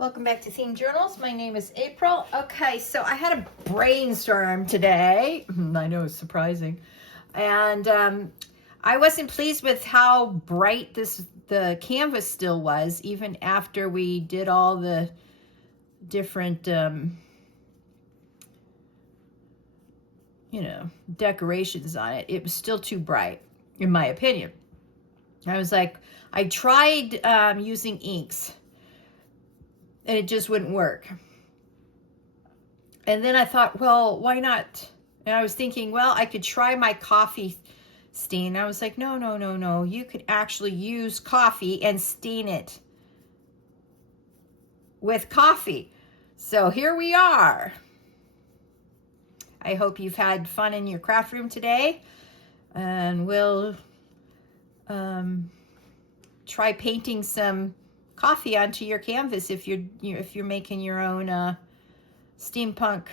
Welcome back to Themed Journals. My name is April. Okay, so I had a brainstorm today. I know it's surprising. And I wasn't pleased with how bright the canvas still was, even after we did all the different, decorations on it. It was still too bright, in my opinion. I was like, I tried using inks, and it just wouldn't work. And then I thought, well, why not? And I was thinking, well, I could try my coffee stain. I was like, no. You could actually use coffee and stain it with coffee. So here we are. I hope you've had fun in your craft room today. And we'll try painting some coffee onto your canvas if you're making your own steampunk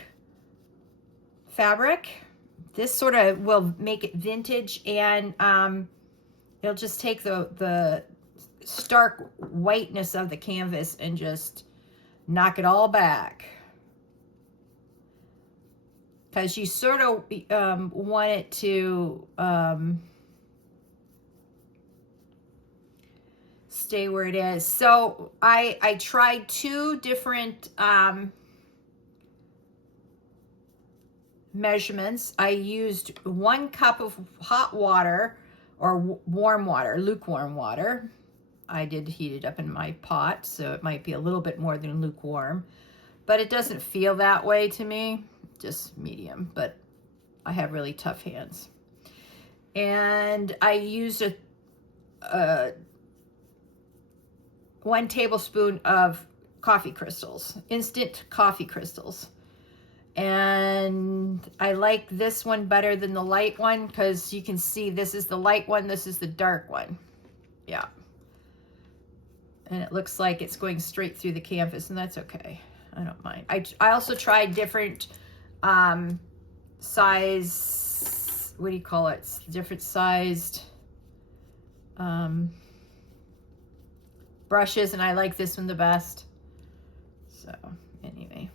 fabric. This sort of will make it vintage, and it'll just take the stark whiteness of the canvas and just knock it all back, because you sort of want it to stay where it is. So I tried two different measurements. I used 1 cup of hot water, or warm water, lukewarm water. I did heat it up in my pot, so it might be a little bit more than lukewarm, but it doesn't feel that way to me, just medium, but I have really tough hands. And I used a 1 tablespoon of coffee crystals, instant coffee crystals. And I like this one better than the light one, because you can see this is the light one, this is the dark one. Yeah. And it looks like it's going straight through the canvas, and that's okay. I don't mind. I also tried different size, what do you call it? Different sized brushes, and I like this one the best. So anyway.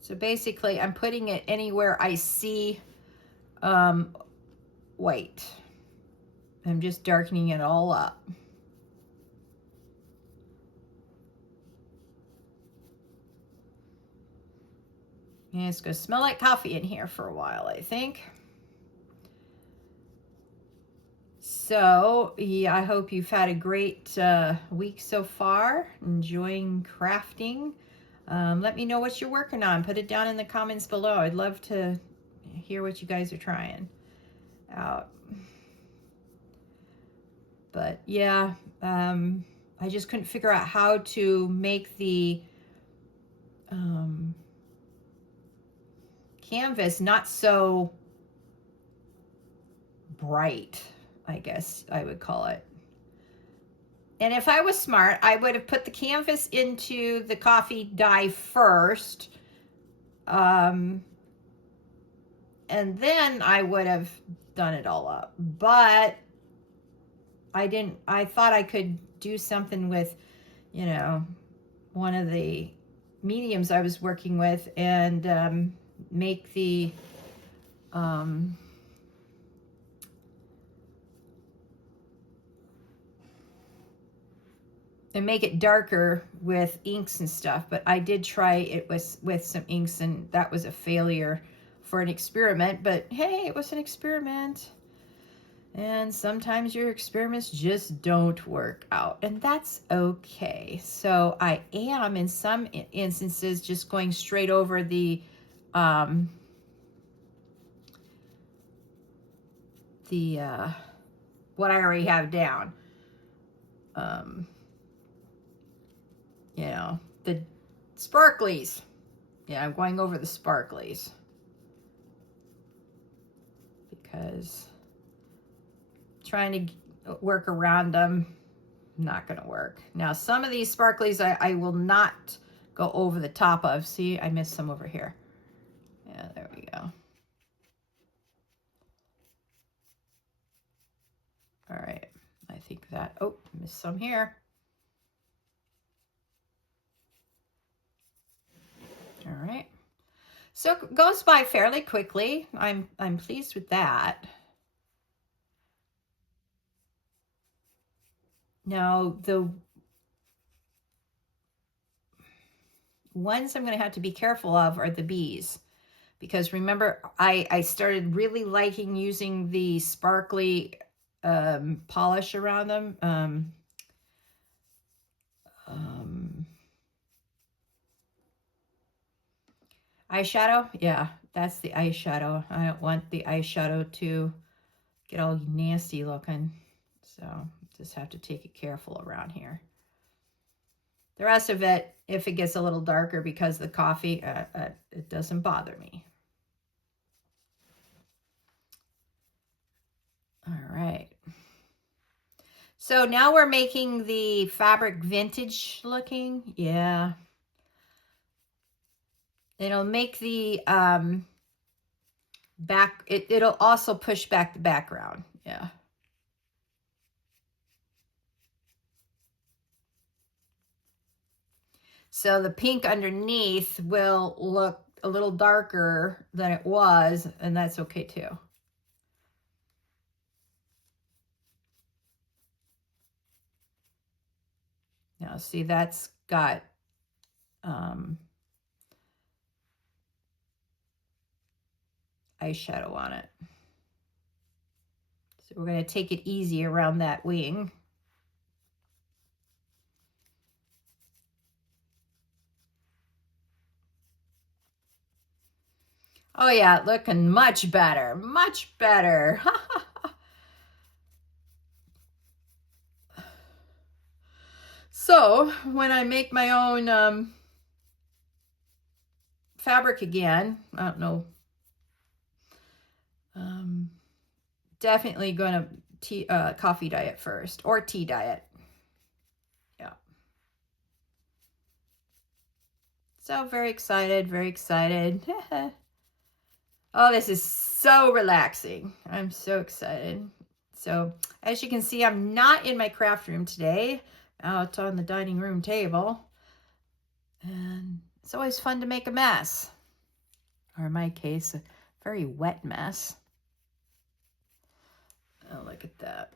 So basically, I'm putting it anywhere I see white. I'm just darkening it all up. And it's going to smell like coffee in here for a while, I think. So, yeah, I hope you've had a great week so far, enjoying crafting. Let me know what you're working on. Put it down in the comments below. I'd love to hear what you guys are trying out. But yeah, I just couldn't figure out how to make the canvas not so bright, I guess I would call it. And if I was smart, I would have put the canvas into the coffee dye first. And then I would have done it all up. But I didn't. I thought I could do something with, one of the mediums I was working with, and make the and make it darker with inks and stuff. But I did try it with some inks, and that was a failure for an experiment. But hey, it was an experiment. And sometimes your experiments just don't work out, and that's okay. So I am, in some instances, just going straight over the what I already have down. The sparklies. Yeah, I'm going over the sparklies because trying to work around them, not going to work. Now, some of these sparklies I will not go over the top of. See, I missed some over here. Yeah, there we go. All right, I think that, oh, missed some here. All right. So it goes by fairly quickly. I'm pleased with that. Now, the ones I'm going to have to be careful of are the bees. Because remember, I started really liking using the sparkly polish around them. Eyeshadow? Yeah, that's the eyeshadow. I don't want the eyeshadow to get all nasty looking. So just have to take it careful around here. The rest of it, if it gets a little darker because of the coffee, it doesn't bother me. All right. So now we're making the fabric vintage looking. Yeah. It'll make the back, it'll also push back the background. Yeah. So the pink underneath will look a little darker than it was, and that's okay too. Now see, that's got eyeshadow on it. So we're going to take it easy around that wing. Oh yeah, looking much better, much better. So when I make my own fabric again, I don't know, definitely going to coffee dye it first, or tea dye it. Yeah. So very excited, very excited. Oh, this is so relaxing. I'm so excited. So as you can see, I'm not in my craft room today, out on the dining room table. And it's always fun to make a mess, or in my case, a very wet mess. Oh, look at that.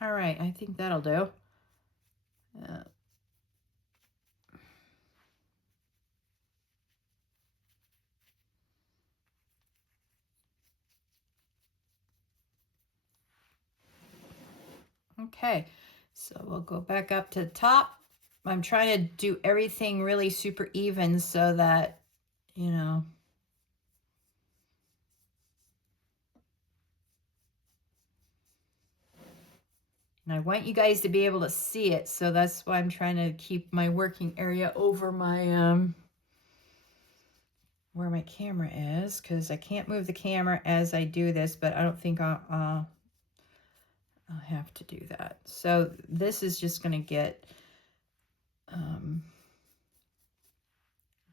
All right, I think that'll do. Okay, so we'll go back up to the top. I'm trying to do everything really super even so that, you know, and I want you guys to be able to see it, so that's why I'm trying to keep my working area over my, where my camera is, because I can't move the camera as I do this, but I don't think I'll have to do that. So this is just going to get done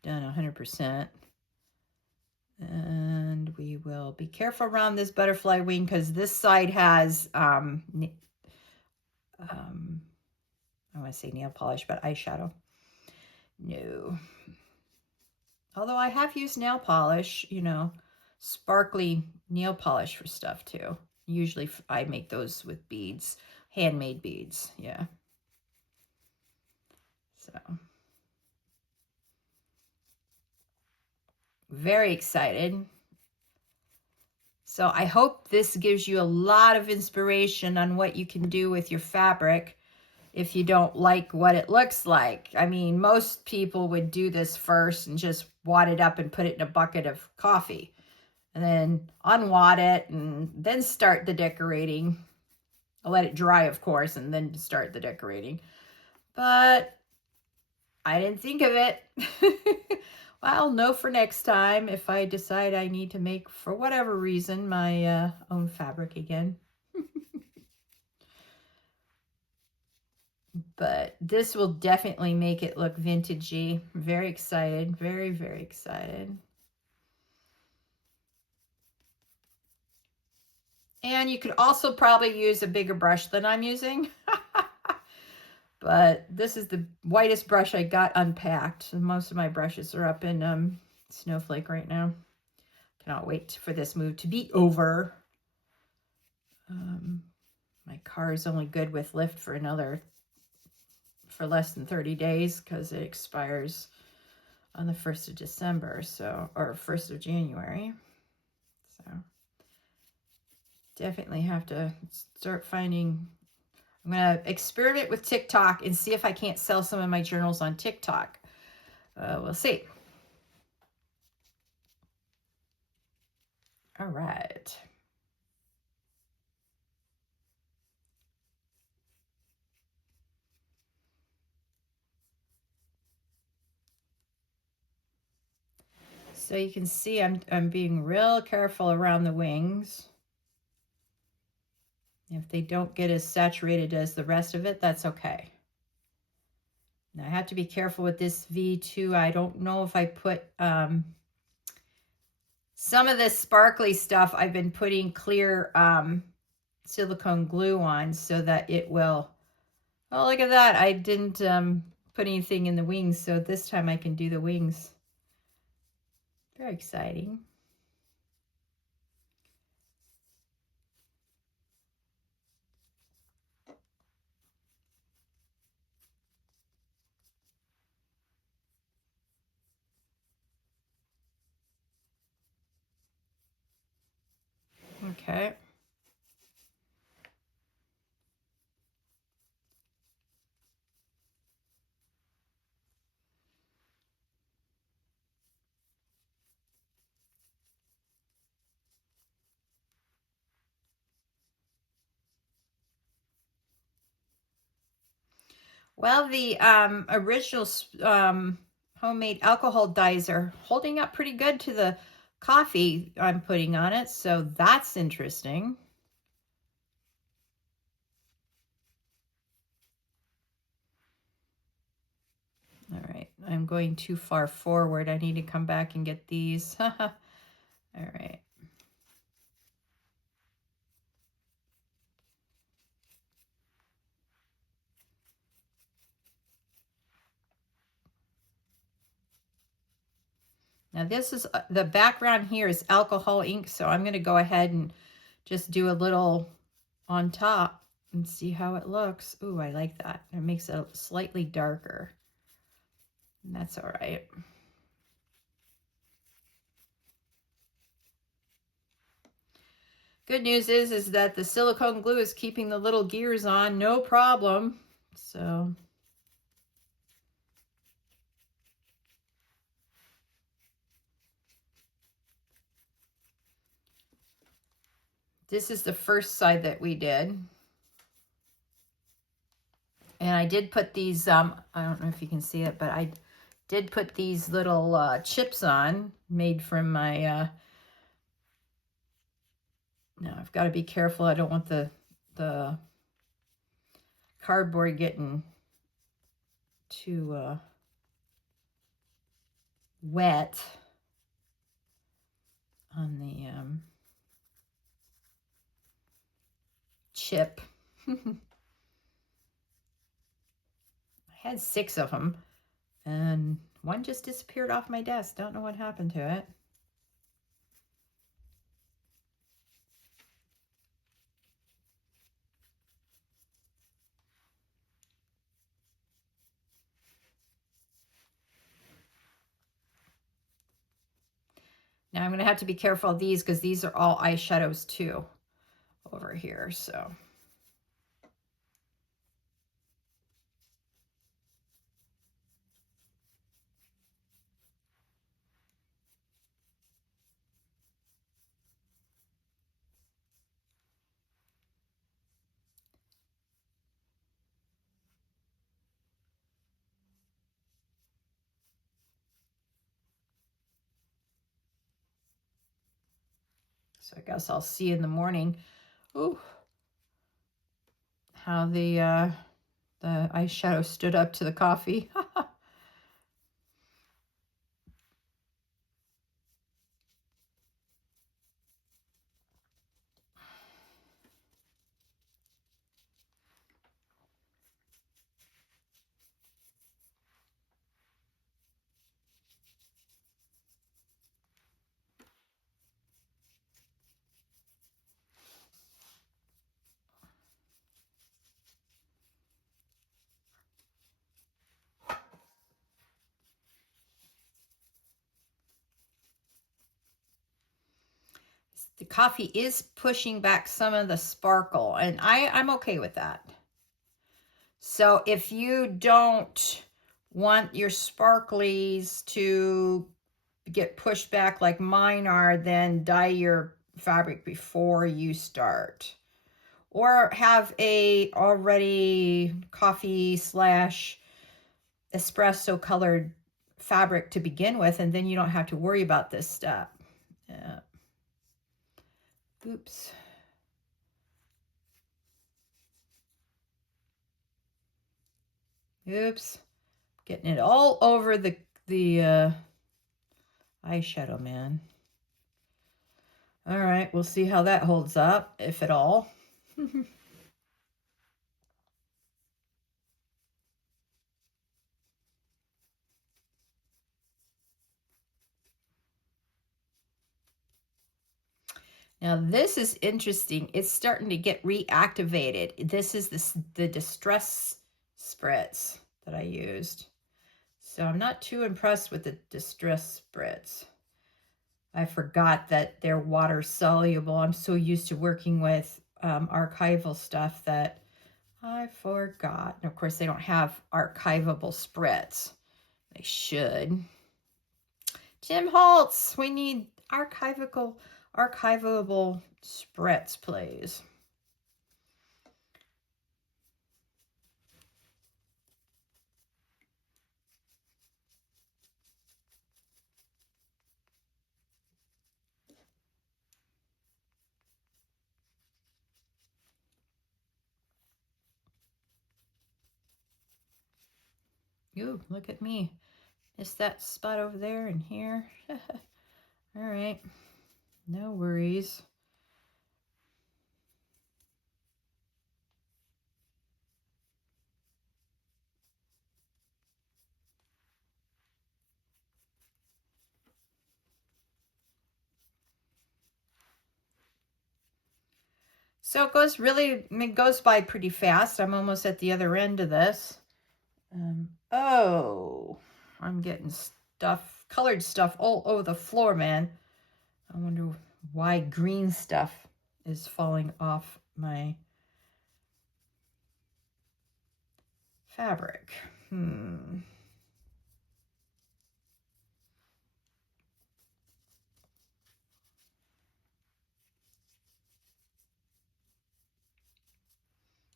100%. And we will be careful around this butterfly wing, because this side has, I want to say nail polish, but eyeshadow. No. Although I have used nail polish, you know, sparkly nail polish for stuff too. Usually I make those with beads, handmade beads, yeah. So, very excited. So I hope this gives you a lot of inspiration on what you can do with your fabric if you don't like what it looks like. I mean, most people would do this first and just wad it up and put it in a bucket of coffee, and then unwad it and then start the decorating. I'll let it dry, of course, and then start the decorating. But I didn't think of it. Well, I'll know for next time if I decide I need to make, for whatever reason, my own fabric again. But this will definitely make it look vintagey. I'm very excited. Very, very excited. And you could also probably use a bigger brush than I'm using. But this is the whitest brush I got unpacked. Most of my brushes are up in Snowflake right now. Cannot wait for this move to be over. My car is only good with Lyft for less than 30 days because it expires on the 1st of December, so, or 1st of January. So definitely have to start finding. I'm going to experiment with TikTok and see if I can't sell some of my journals on TikTok. We'll see. All right. So you can see I'm being real careful around the wings. If they don't get as saturated as the rest of it, that's okay. Now I have to be careful with this V too. I don't know if I put some of this sparkly stuff. I've been putting clear silicone glue on so that it will. Oh, look at that! I didn't put anything in the wings, so this time I can do the wings. Very exciting. Okay. Well, the original homemade alcohol dyes are holding up pretty good to the coffee I'm putting on it, so that's interesting. All right, I'm going too far forward. I need to come back and get these. All right. Now this is, the background here is alcohol ink, so I'm going to go ahead and just do a little on top and see how it looks. Ooh, I like that. It makes it slightly darker. And that's all right. Good news is that the silicone glue is keeping the little gears on, no problem. So this is the first side that we did. And I did put these, I don't know if you can see it, but I did put these little chips on, made from my, now I've got to be careful. I don't want the cardboard getting too wet on the chip. I had 6 of them, and one just disappeared off my desk. Don't know what happened to it. Now I'm going to have to be careful of these because these are all eyeshadows too over here. So So I guess I'll see in the morning. Ooh, how the eyeshadow stood up to the coffee. The coffee is pushing back some of the sparkle, and I'm okay with that. So if you don't want your sparklies to get pushed back like mine are, then dye your fabric before you start. Or have a already coffee slash espresso colored fabric to begin with, and then you don't have to worry about this step. Yeah. Oops. Oops. Getting it all over the eyeshadow, man. All right, we'll see how that holds up, if at all. Now this is interesting. It's starting to get reactivated. This is the distress spritz that I used. So I'm not too impressed with the distress spritz. I forgot that they're water soluble. I'm so used to working with archival stuff that I forgot. And of course they don't have archivable spritz. They should. Jim Holtz, we need archivable spritz, please. Ooh, look at me. Missed that spot over there and here. All right, no worries. So it goes by pretty fast. I'm almost at the other end of this. Oh, I'm getting colored stuff all over the floor, man. I wonder why green stuff is falling off my fabric.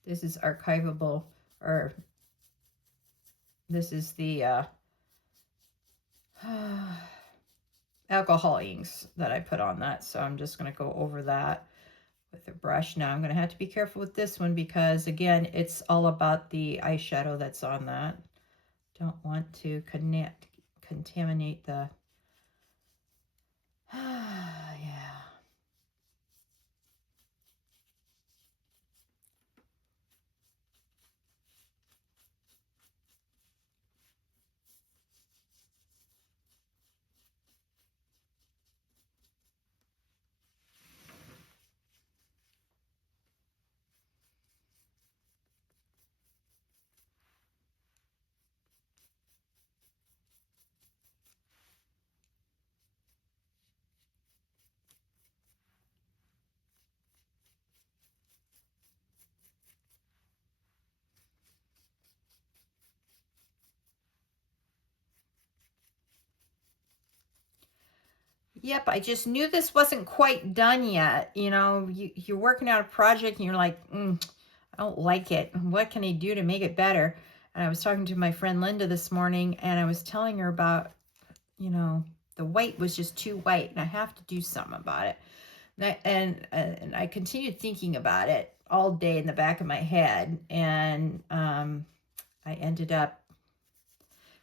This is archivable, or this is the alcohol inks that I put on that. So I'm just going to go over that with a brush. Now I'm going to have to be careful with this one because, again, it's all about the eyeshadow that's on that. Don't want to contaminate the... yeah. Yep, I just knew this wasn't quite done yet. You know, you're working out a project and you're like, I don't like it. What can I do to make it better? And I was talking to my friend Linda this morning and I was telling her about, you know, the white was just too white and I have to do something about it. And I continued thinking about it all day in the back of my head. And I ended up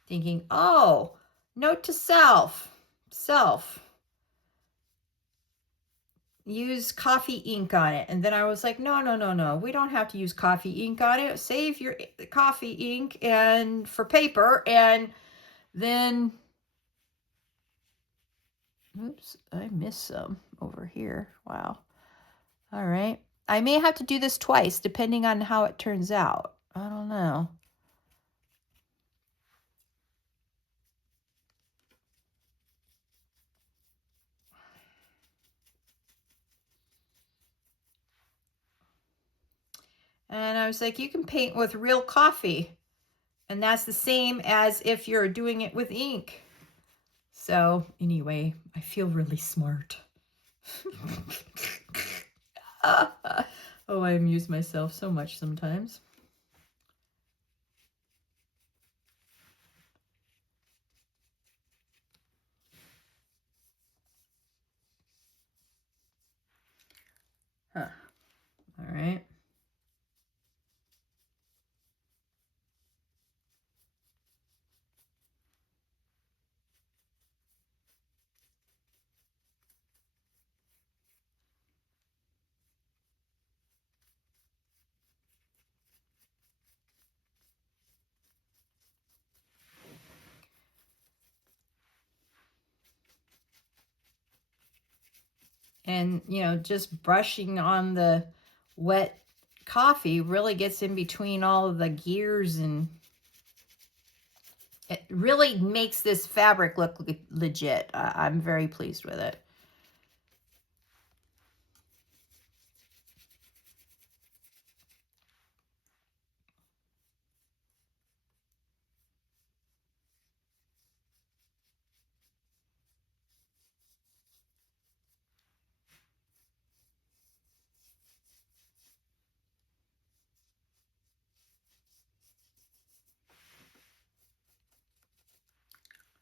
thinking, oh, note to self, use coffee ink on it. And then I was like, no, we don't have to use coffee ink on it. Save your coffee ink and for paper. And then, oops, I missed some over here. Wow. All right. I may have to do this twice depending on how it turns out. I don't know. And I was like, you can paint with real coffee. And that's the same as if you're doing it with ink. So anyway, I feel really smart. Oh, I amuse myself so much sometimes. Huh. All right. And, you know, just brushing on the wet coffee really gets in between all of the gears, and it really makes this fabric look legit. I'm very pleased with it.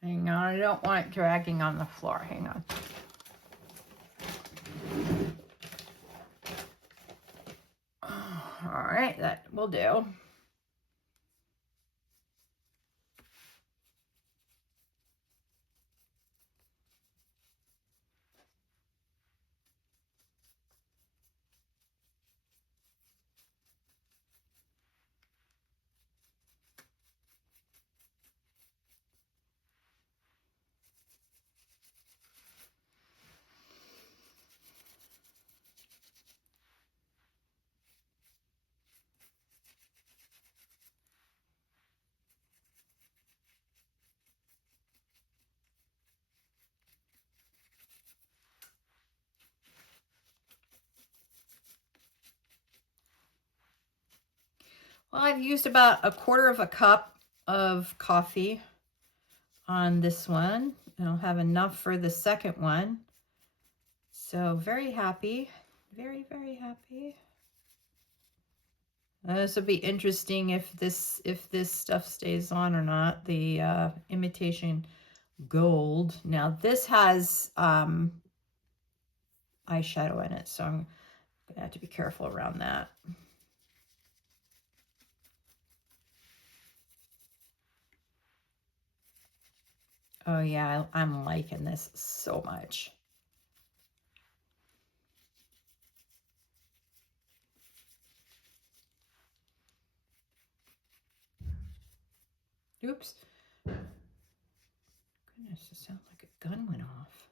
Hang on, I don't want it dragging on the floor. Hang on. All right, that will do. Well, I've used about 1/4 cup of coffee on this one, and I'll have enough for the second one. So very happy, very, very happy. This will be interesting if this stuff stays on or not. The imitation gold. Now this has eyeshadow in it, so I'm gonna have to be careful around that. Oh yeah, I'm liking this so much. Oops. Goodness, it sounds like a gun went off.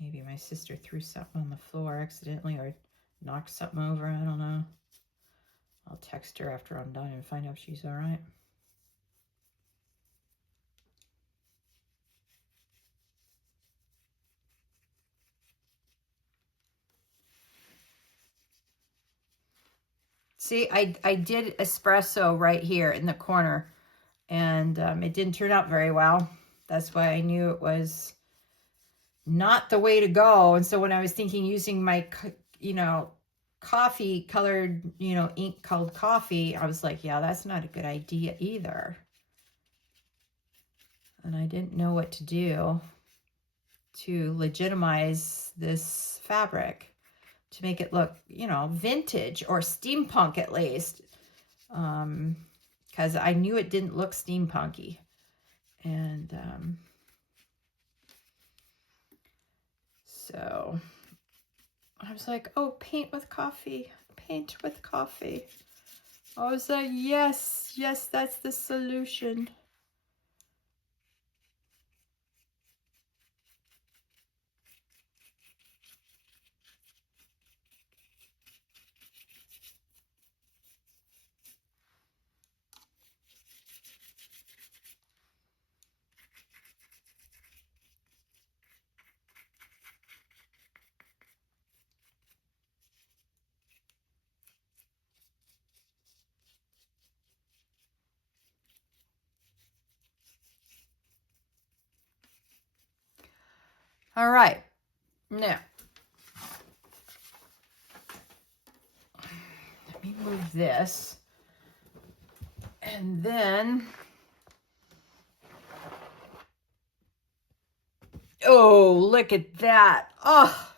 Maybe my sister threw something on the floor accidentally or knocked something over. I don't know. I'll text her after I'm done and find out if she's all right. See, I did espresso right here in the corner, and it didn't turn out very well. That's why I knew it was not the way to go. And so when I was thinking using my, coffee colored, ink called coffee, I was like, yeah, that's not a good idea either. and I didn't know what to do to legitimize this fabric to make it look, you know, vintage or steampunk at least. Because I knew it didn't look steampunky. And so I was like, oh, paint with coffee. Paint with coffee. I was like, yes, yes, that's the solution. All right, now, let me move this. And then, oh, look at that. Oh,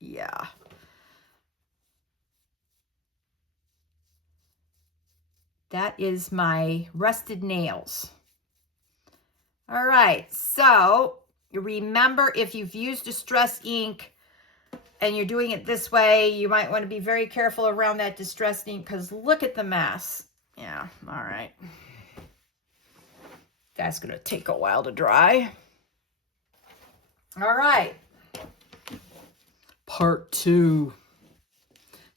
yeah. That is my rusted nails. All right, so remember, if you've used distress ink and you're doing it this way, you might want to be very careful around that distress ink because look at the mess. Yeah, all right. That's going to take a while to dry. All right. Part 2.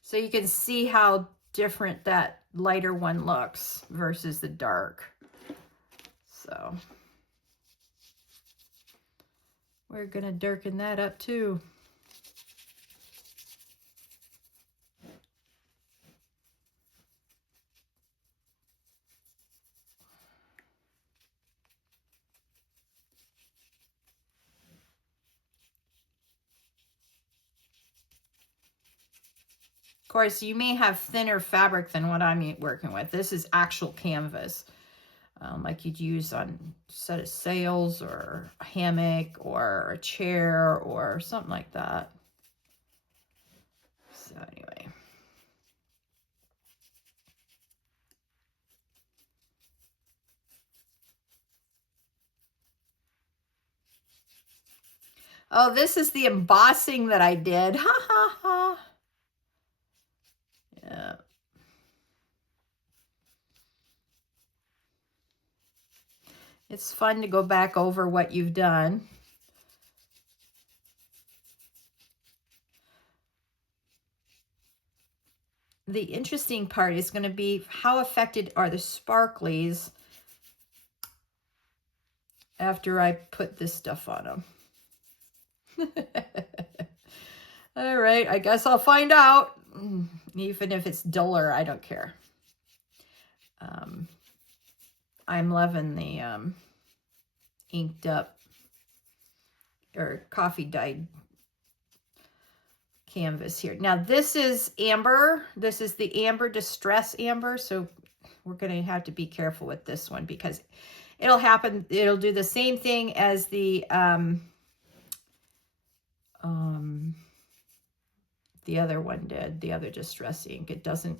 So you can see how different that lighter one looks versus the dark. So we're going to darken that up too. Of course, you may have thinner fabric than what I'm working with. This is actual canvas, like you'd use on a set of sails or a hammock or a chair or something like that. So anyway. Oh, this is the embossing that I did. Ha ha ha. Yeah. It's fun to go back over what you've done. The interesting part is going to be how affected are the sparklies after I put this stuff on them. All right, I guess I'll find out. Even if it's duller, I don't care. I'm loving the inked up or coffee dyed canvas here. Now this is amber. This is the amber distress amber. So we're going to have to be careful with this one because it'll happen. It'll do the same thing as the other one did, the other distress ink. It doesn't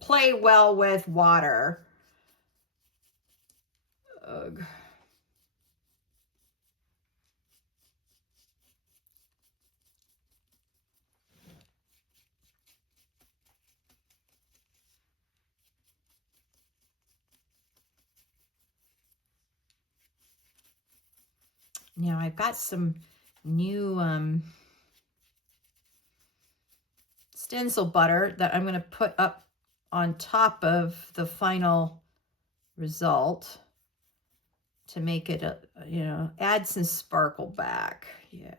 play well with water. Ugh. Now I've got some new stencil butter that I'm going to put up on top of the final result to make it, you know, add some sparkle back. Yeah.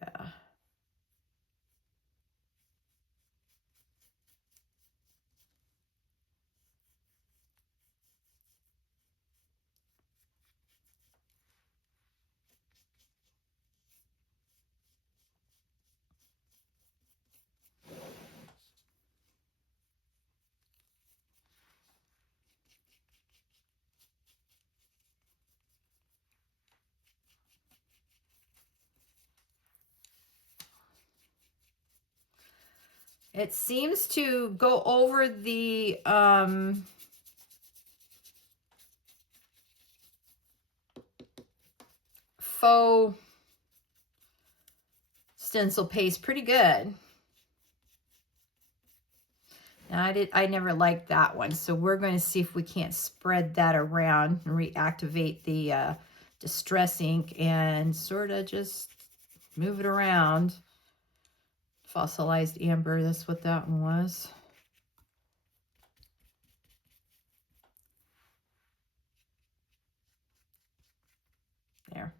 It seems to go over the faux stencil paste pretty good. Now I never liked that one, so we're going to see if we can't spread that around and reactivate the Distress ink and sort of just move it around. Fossilized amber, that's what that one was. There.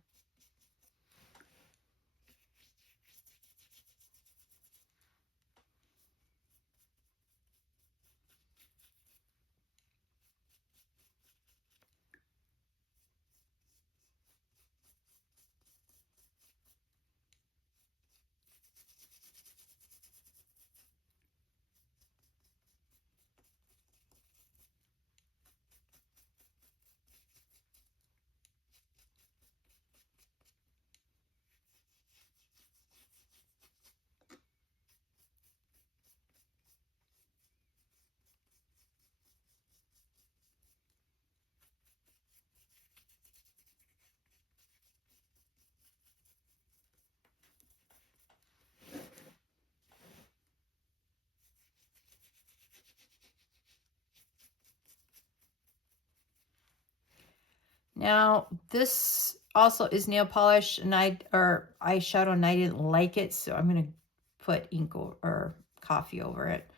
Now, this also is nail polish and or eyeshadow, and I didn't like it, so I'm going to put ink or coffee over it.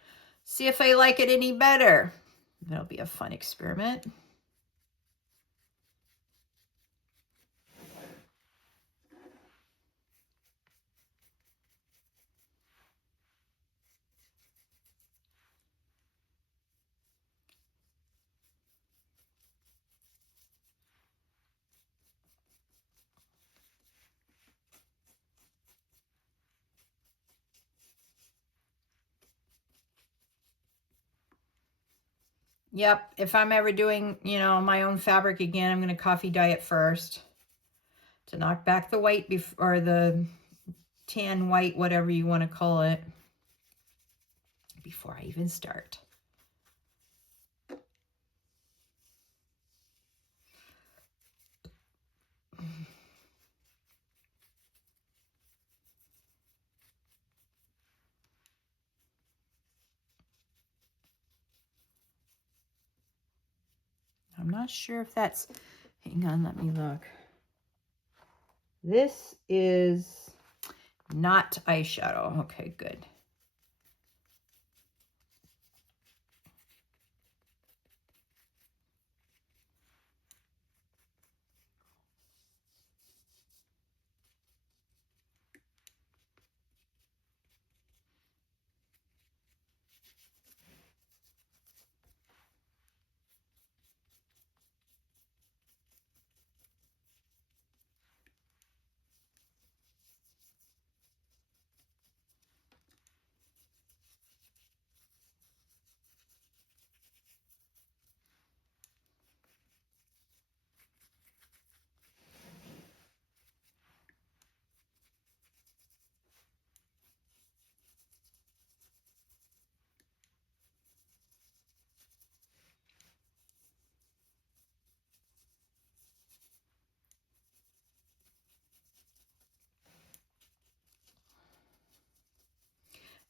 See if I like it any better. That'll be a fun experiment. Yep, if I'm ever doing, my own fabric again, I'm going to coffee dye it first to knock back the white or the tan white, whatever you want to call it, before I even start. I'm not sure if that's, hang on, let me look. This is not eyeshadow. Okay, good.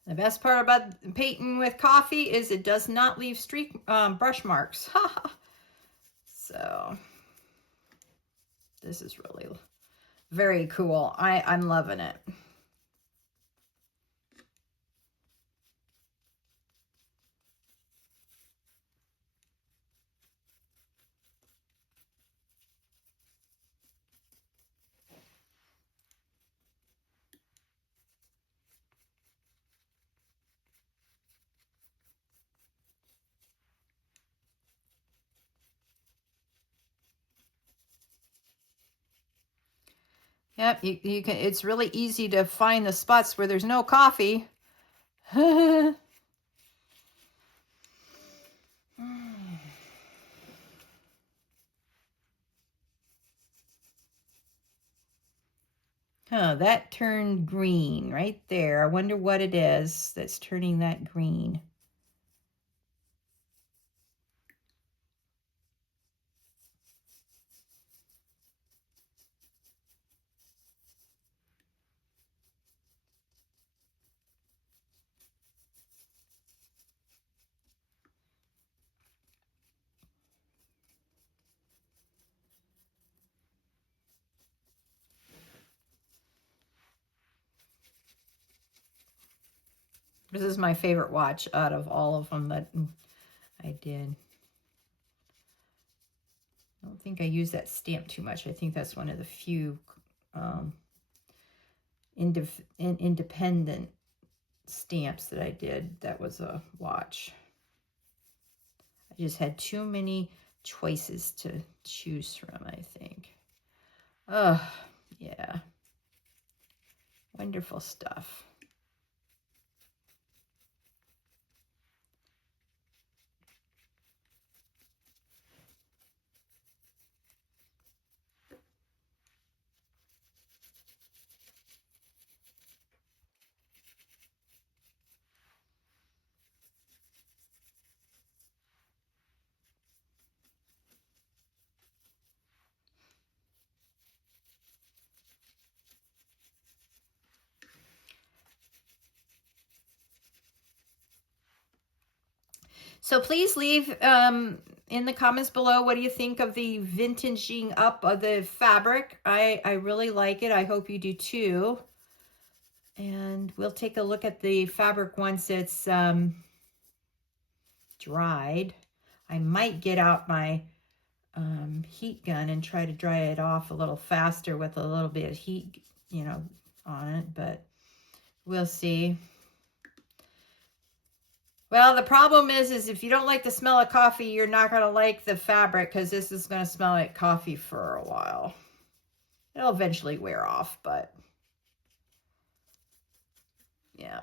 The best part about painting with coffee is it does not leave brush marks. So this is really very cool. I'm loving it. Yep, you can. It's really easy to find the spots where there's no coffee. Oh, that turned green right there. I wonder what it is that's turning that green. This is my favorite watch out of all of them that I did. I don't think I use that stamp too much. I think that's one of the few independent stamps that I did that was a watch. I just had too many choices to choose from, I think. Oh, yeah. Wonderful stuff. So please leave in the comments below, what do you think of the vintaging up of the fabric? I really like it. I hope you do too. And we'll take a look at the fabric once it's dried. I might get out my heat gun and try to dry it off a little faster with a little bit of heat, you know, on it, but we'll see. Well, the problem is if you don't like the smell of coffee, you're not going to like the fabric because this is going to smell like coffee for a while. It'll eventually wear off, but yeah.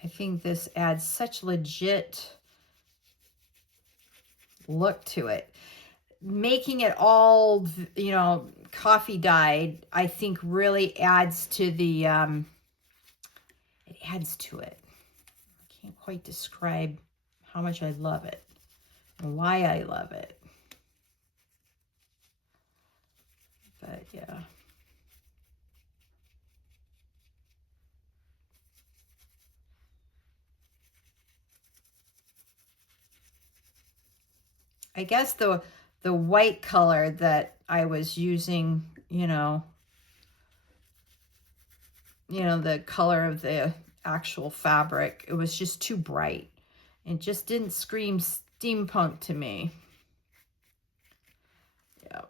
I think this adds such legit look to it. Making it all, you know, coffee dyed, I think really adds to the, it adds to it. I can't quite describe how much I love it and why I love it. But yeah. I guess the white color that I was using, you know, the color of the actual fabric, it was just too bright. It just didn't scream steampunk to me. Yeah.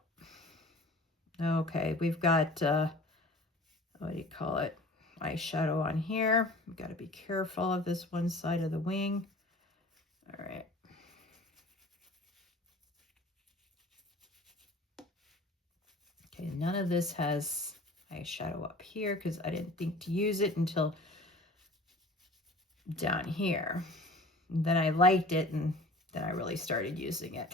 Okay, we've got, what do you call it? Eyeshadow on here. We've got to be careful of this one side of the wing. All right. Okay, none of this has eyeshadow up here because I didn't think to use it until down here. And then I liked it and then I really started using it.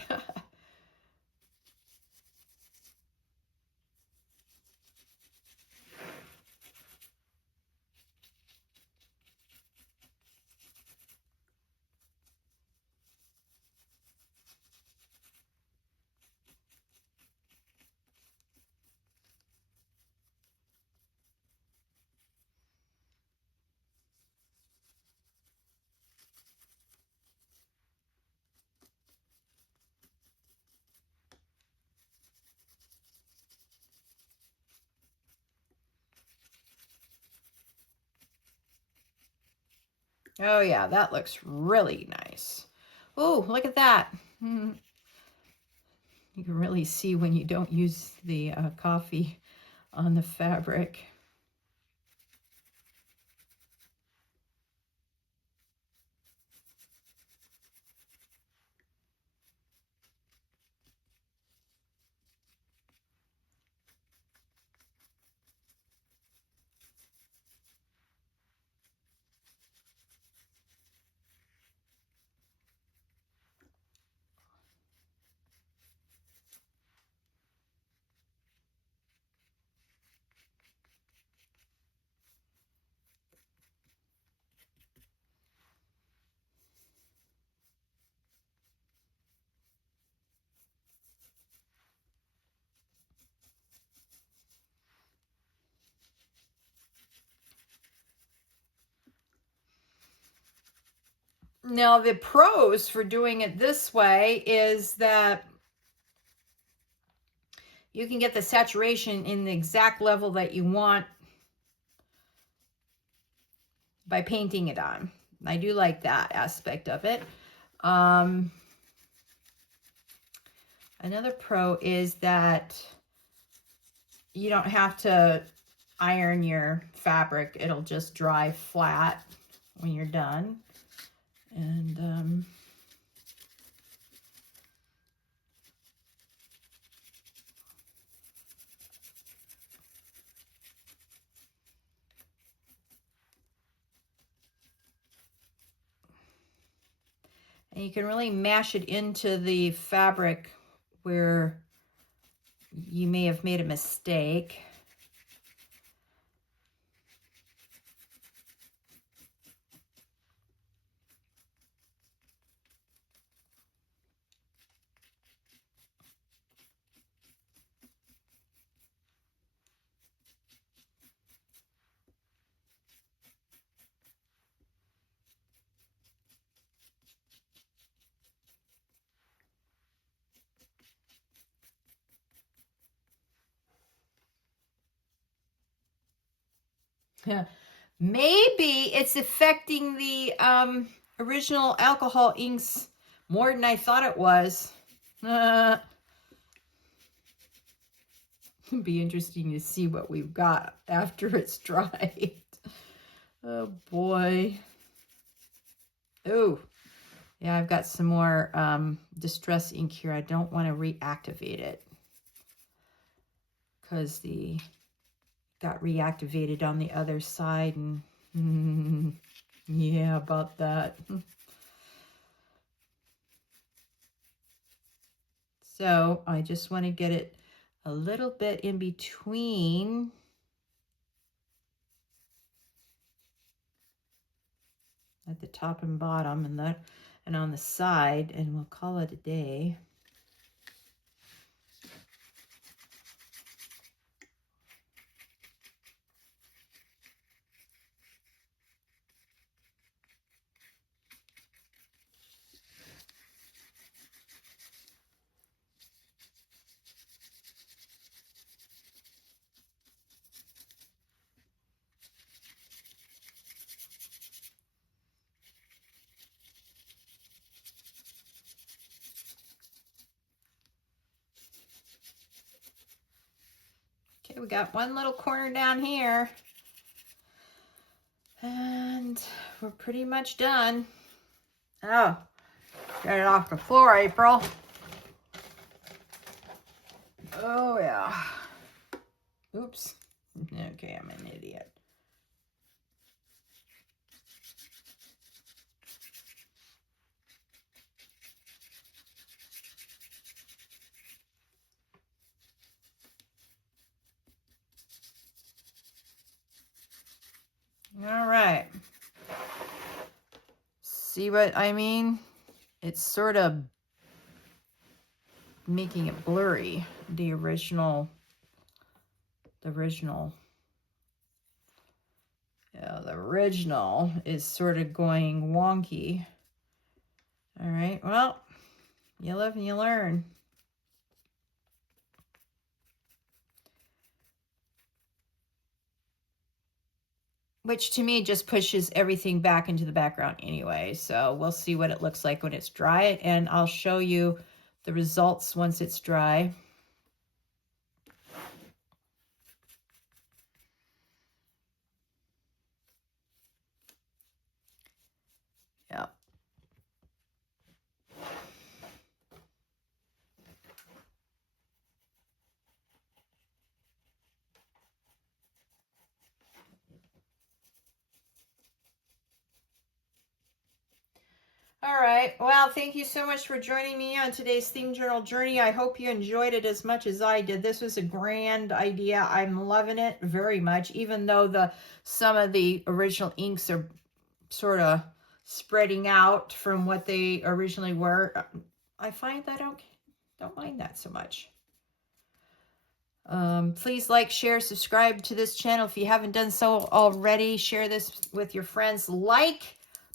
Oh yeah, that looks really nice. Oh, look at that. You can really see when you don't use the coffee on the fabric. Now, the pros for doing it this way is that you can get the saturation in the exact level that you want by painting it on. I do like that aspect of it. Another pro is that you don't have to iron your fabric. It'll just dry flat when you're done. And you can really mash it into the fabric where you may have made a mistake. Maybe it's affecting the original alcohol inks more than I thought it was. It'd be interesting to see what we've got after it's dried. Oh boy. Oh, yeah, I've got some more distress ink here. I don't want to reactivate it because the got reactivated on the other side, and yeah, about that. So I just want to get it a little bit in between at the top and bottom and on the side, and we'll call it a day. Okay, we got one little corner down here. And we're pretty much done. Oh, get it off the floor, April. Oh, yeah. Oops. Okay, I'm an idiot. All right. See what I mean? It's sort of making it blurry. The original. Yeah, the original is sort of going wonky. All right, well, you live and you learn. which to me just pushes everything back into the background anyway. So we'll see what it looks like when it's dry, and I'll show you the results once it's dry. Yeah. All right. Well, thank you so much for joining me on today's theme journal journey. I hope you enjoyed it as much as I did. This was a grand idea. I'm loving it very much, even though some of the original inks are sort of spreading out from what they originally were. I find that I don't mind that so much. Please like, share, subscribe to this channel if you haven't done so already. Share this with your friends.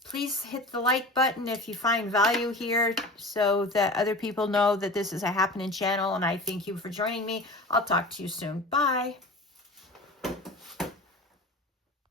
Please hit the like button if you find value here so that other people know that this is a happening channel, and I thank you for joining me. I'll talk to you soon. Bye.